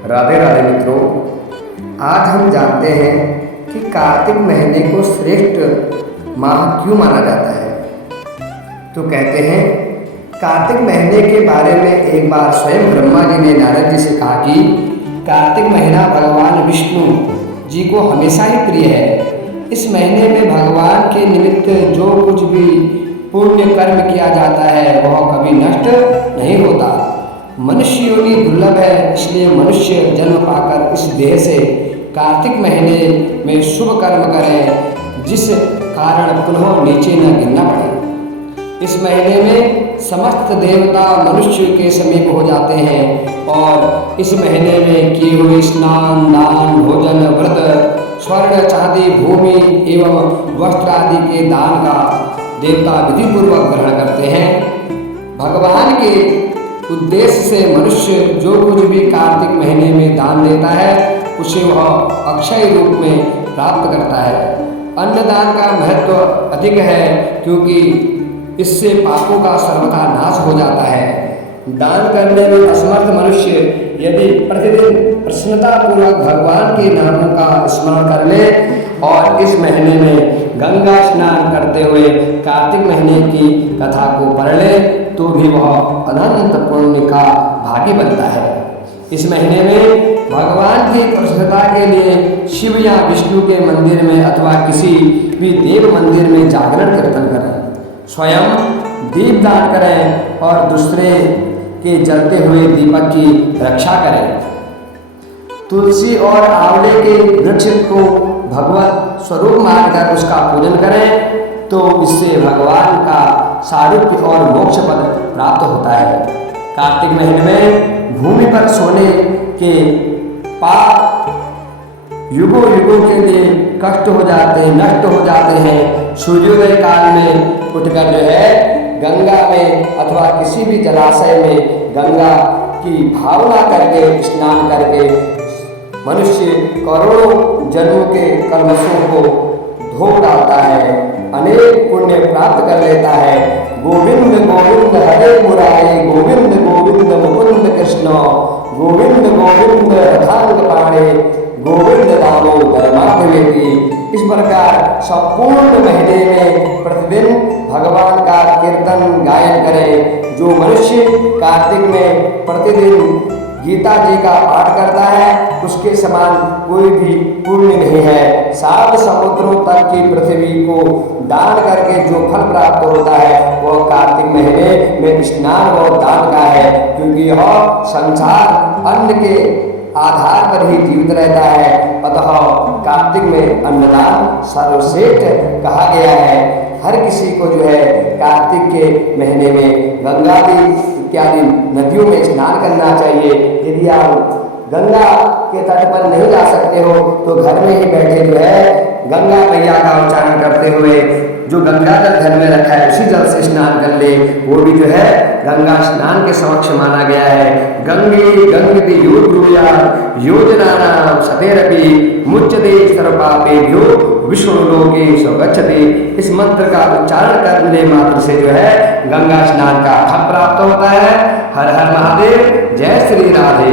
राधे राधे मित्रों, आज हम जानते हैं कि कार्तिक महीने को श्रेष्ठ माह क्यों माना जाता है। तो कहते हैं कार्तिक महीने के बारे में एक बार स्वयं ब्रह्मा जी ने नारद जी से कहा कि कार्तिक महीना भगवान विष्णु जी को हमेशा ही प्रिय है। इस महीने में भगवान के निमित्त जो कुछ भी पुण्य कर्म किया जाता है वह कभी नष्ट नहीं होता। मनुष्य योनि दुर्लभ है, इसलिए मनुष्य जन्म पाकर इस देह से कार्तिक महीने में शुभ कर्म करें, जिस कारण पुनः नीचे न गिरना पड़े। इस महीने में समस्त देवता मनुष्य के समीप हो जाते हैं और इस महीने में किए हुए स्नान, दान, भोजन, व्रत, स्वर्ण, चांदी, भूमि एवं वस्त्र आदि के दान का देवता विधि पूर्वक ग्रहण करते हैं। भगवान के उद्देश्य से मनुष्य जो कुछ भी कार्तिक महीने में दान देता है उसे वह अक्षय रूप में प्राप्त करता है। अन्नदान का महत्व अधिक है क्योंकि इससे पापों का सर्वथा नाश हो जाता है। दान करने में असमर्थ मनुष्य यदि प्रतिदिन प्रसन्नतापूर्वक भगवान के नामों का स्मरण कर ले और इस महीने में गंगा स्नान करते हुए कार्तिक महीने की कथा को पढ़ ले तो भी वह अनंत पुण्य का भागी बनता है। इस महीने में भगवान की प्रसन्नता के लिए शिव या विष्णु के मंदिर में अथवा किसी भी देव मंदिर में जागरण कीर्तन करें, स्वयं दीपदान करें और दूसरे के जलते हुए दीपक की रक्षा करें। तुलसी और आंवले के वृक्ष को भगवत स्वरूप मानकर उसका पूजन करें तो इससे भगवान का सारूप्य और मोक्ष पद प्राप्त होता है। कार्तिक महीने में भूमि पर सोने के पाप युगों युगों के लिए कष्ट हो जाते हैं, नष्ट हो जाते हैं। सूर्योदय काल में उठकर जो है गंगा में अथवा किसी भी जलाशय में गंगा की भावना करके स्नान करके मनुष्य करोड़ों जन्मों के कल्मशों को धो डालता है, अनेक पुण्य प्राप्त कर लेता है। गोविंद गोविंद हरे मुरारी, गोविंद गोविंद मुकुंद कृष्ण, गोविंद गोविंद रथांग पाणे, गोविंद दामोदर माधवेति। इस प्रकार संपूर्ण महीने में प्रतिदिन भगवान का कीर्तन गायन करें। जो मनुष्य कार्तिक में प्रतिदिन गीता जी का पाठ करता है उसके समान कोई भी पुण्य नहीं है। 7 समुद्रों तक की पृथ्वी को दान करके जो फल प्राप्त होता है वह कार्तिक महीने में स्नान और दान का है, क्योंकि यह संसार अन्न के आधार पर ही जीवित रहता है। अतः कार्तिक में अन्नदान सर्वश्रेष्ठ कहा गया है। हर किसी को जो है कार्तिक के महीने में गंगा इत्यादि नदियों में स्नान करना चाहिए। यदि आप गंगा के तट पर नहीं जा सकते हो तो घर में ही बैठे जो है गंगा मैया का उच्चारण करते हुए जो गंगा जल घर में रखा है उसी जल से स्नान कर ले। वो भी जो है गंगा स्नान के समक्ष माना गया है। गंगे गंगति योद्रुया योजनानां सतेरपि मुच्यते सर्वपापेभ्यो विष्णुलोके स्वगच्छति। इस मंत्र का उच्चारण करने मात्र से जो है गंगा स्नान का फल प्राप्त होता है। हर हर महादेव, जय श्री राधे।